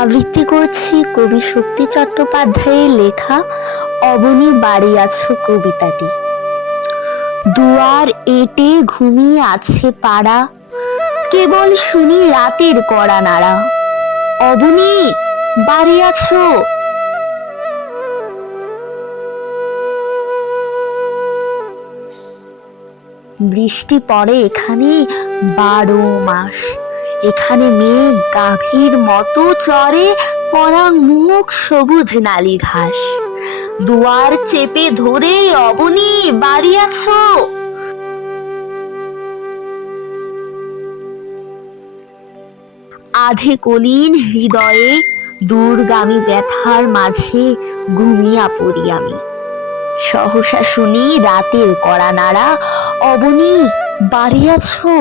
আবৃত্তি করছি কবি শক্তি চট্টোপাধ্যায়ের লেখা অবনী বাড়ি আছো কবিতাটি। দুয়ার এঁটে ঘুমিয়ে আছে পাড়া, কেবল শুনি রাতের কড়া নাড়া। অবনী বাড়ি আছো। বৃষ্টি পড়ে এখানে 12 মাস। এখানে মেঘ গাভীর মতো চড়ে, পরাং মুখ সবুজ নালি ঘাস। দুয়ার চেপে ধরে অবনী বাড়ি আছো। আধে কলিন হৃদয়ে দূরগামী ব্যথার মাঝে ঘুমিয়া পড়ি আমি। সহসা শুনি রাতের কড়া নাড়া, অবনী বাড়ি আছো।